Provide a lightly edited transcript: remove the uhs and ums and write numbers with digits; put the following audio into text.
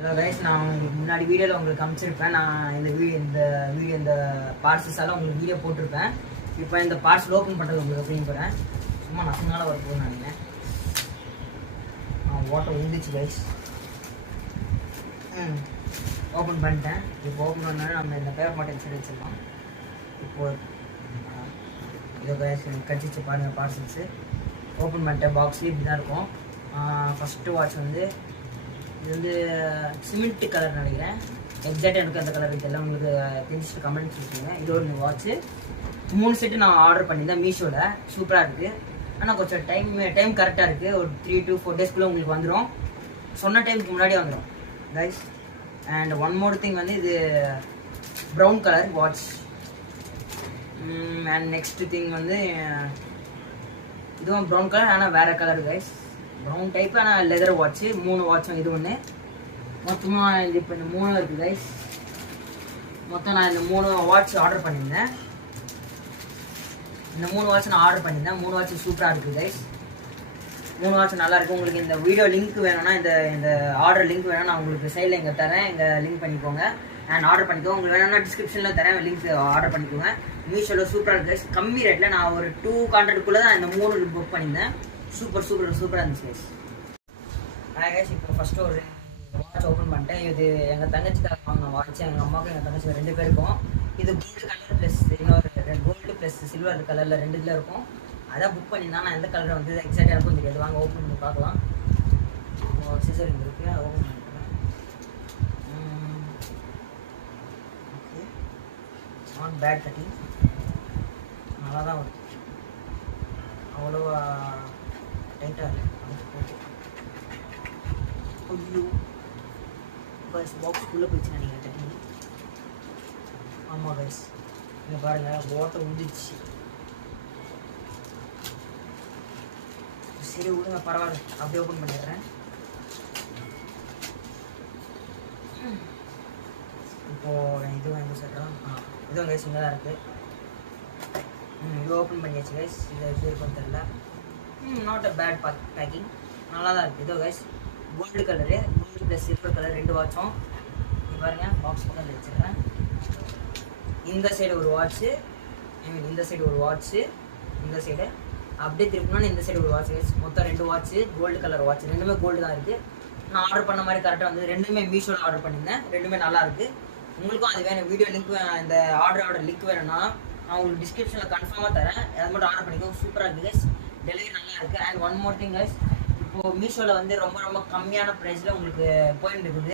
Hello guys, நான் உங்களுக்கு முன்னாடி வீடியோவில் உங்களுக்கு காமிச்சிருப்பேன். நான் இந்த பார்சல்ஸ் எல்லாம் உங்களுக்கு வீடியோ போட்டிருப்பேன். இப்போ இந்த பார்சல் ஓப்பன் பண்ணுறது உங்களுக்கு அப்படின்னு போகிறேன். சும்மா நசனால வர போகுது நினைக்கிறேன். ஓட்டம் உந்துச்சு கைஸ். ஓப்பன் பண்ணிட்டேன். இப்போ ஓப்பன் பண்ணாலும் நம்ம இந்த பேப்பர் மாட்டை சரி வச்சிடலாம். இப்போது இதோ கைஸ் கடிச்சிச்சு பாருங்கள் பார்சல்ஸு. ஓப்பன் பண்ணிட்டேன். பாக்ஸ்லேயும் இப்படி தான் இருக்கும். ஃபஸ்ட்டு வாட்ச் வந்து இது வந்து சிமெண்ட் கலர் நினைக்கிறேன். எக்ஸாக்டாக எனக்கு அந்த கலர் தெரியல. உங்களுக்கு தெரிஞ்சிட்டு கமெண்ட் சொல்லுங்க. இது ஒரு வாட்ச்சு 3 செட்டு நான் ஆர்டர் பண்ணியிருந்தேன் மீஷோவில். சூப்பராக இருக்குது. ஆனால் கொஞ்சம் டைம் கரெக்டாக இருக்குது. ஒரு 3 to 4 டேஸ்க்குள்ளே உங்களுக்கு வந்துடும். சொன்ன டைமுக்கு முன்னாடியே வந்துடும் guys. And one more thing வந்து இது brown colour watch. And next thing வந்து இதுவும் ப்ரௌன் கலர், ஆனால் வேறு கலர் கைஸ். ப்ரௌன் டைப், ஆனால் லெதர் வாட்ச்சு. 3 வாட்சும் இது ஒன்று. மொத்தமாக இது இப்போ இந்த 3 இருக்குது கைஸ். மொத்தம் நான் இந்த 3 வாட்ச் ஆர்டர் பண்ணியிருந்தேன். இந்த 3 வாட்ச் நான் ஆர்டர் பண்ணியிருந்தேன். 3 வாட்ச் சூப்பராக இருக்குது கைஸ். 3 வாட்ச் நல்லாயிருக்கு. உங்களுக்கு இந்த வீடியோ லிங்க் வேணும்னா, இந்த ஆர்டர் லிங்க் வேணும்னா நான் உங்களுக்கு சைடில் இங்கே தரேன். இங்கே லிங்க் பண்ணிக்கோங்க அண்ட் ஆர்டர் பண்ணிக்கோங்க. உங்களுக்கு வேணும்னா டிஸ்கிரிப்ஷனில் தரேன், லிங்க் ஆர்டர் பண்ணிக்கோங்க. மீஷோவில் சூப்பராக இருக்குது கைஸ். கம்மி ரேட்டில் நான் ஒரு 200 தான் இந்த 3 புக் பண்ணியிருந்தேன். சூப்பராக இருந்துச்சு கைஸ். கைஸ் இப்போ ஃபஸ்ட்டு ஒரு வாட்ச் ஓப்பன் பண்ணிட்டேன். இது எங்கள் தங்கச்சிக்காக வாங்கின வாட்ச். எங்கள் அம்மாவுக்கும் எங்கள் தங்கச்சி 2 பேருக்கும். இது கோல்டு கலர் ப்ளஸ் இன்னொரு கோல்டு ப்ளஸ் சில்வர் கலரில் 2 இதில் இருக்கும். அதான் புக் பண்ணியிருந்தா. நான் எந்த கலரில் வந்து எக்ஸாக்டாக எனக்கும் தெரியாது. வாங்க ஓப்பன் பண்ணி பார்க்கலாம். சிசர் இங்கே இருக்குது, ஓப்பன் பண்ணிக்கிறேன். ஓகே, நாட் பேட் கட்டிங், நல்லா தான் வரும். அவ்வளோவா டைட்டாக இல்லை. ஐயோ பஸ் பாக்ஸ்க்குள்ளே போயிடுச்சு நினைக்கிறேன் கட்டிங். ஆமாம் கைஸ், இங்கே பாருங்கள் ஓட்டை உந்துச்சு. சரி விடுங்க, பரவாயில்ல, அப்படியே ஓப்பன் பண்ணிடுறேன். இப்போது இதுவும் எங்கே சொல்கிறோம். இதுவும் கைஸ் இங்கே தான் இருக்குது. இது ஓப்பன் பண்ணியாச்சு கைஸ். இதை எப்படி இருக்குன்னு தெரியல. நாட் அ பேட் பேக்கிங், நல்லா தான் இருக்குது. இதோ guys gold colour, gold plus silver colour 2 வாட்சும். இது பாருங்கள், பாக்ஸ் பக்கத்தில் வச்சுருக்கேன். இந்த சைடு ஒரு வாட்ச்சு, இந்த சைடு ஒரு வாட்ச்சு, இந்த சைடு அப்படியே திருப்பினோன்னு இந்த சைடு ஒரு வாட்ச் கைஸ். மொத்தம் 2 வாட்ச்சு, கோல்டு கலர் வாட்ச். 2மே கோல்டு தான் இருக்குது. நான் ஆர்டர் பண்ண மாதிரி கரெக்டாக வந்து 2மே மீஷோவில் ஆர்டர் பண்ணியிருந்தேன். 2மே நல்லா இருக்குது. உங்களுக்கும் அது வேணும், வீடியோ லிங்க் இந்த ஆர்டரோட லிங்க் வேணும்னா நான் உங்களுக்கு டிஸ்கிரிப்ஷனில் கன்ஃபார்மாக தரேன். அதை மட்டும் ஆர்டர் பண்ணிக்கோங்க. சூப்பராக இருக்குது கைஸ். டெலிவரி நல்லா இருக்குது. And one more thing guys, இப்போது மீஷோவில் வந்து ரொம்ப கம்மியான ப்ரைஸில் உங்களுக்கு போயிட்டு இருக்குது.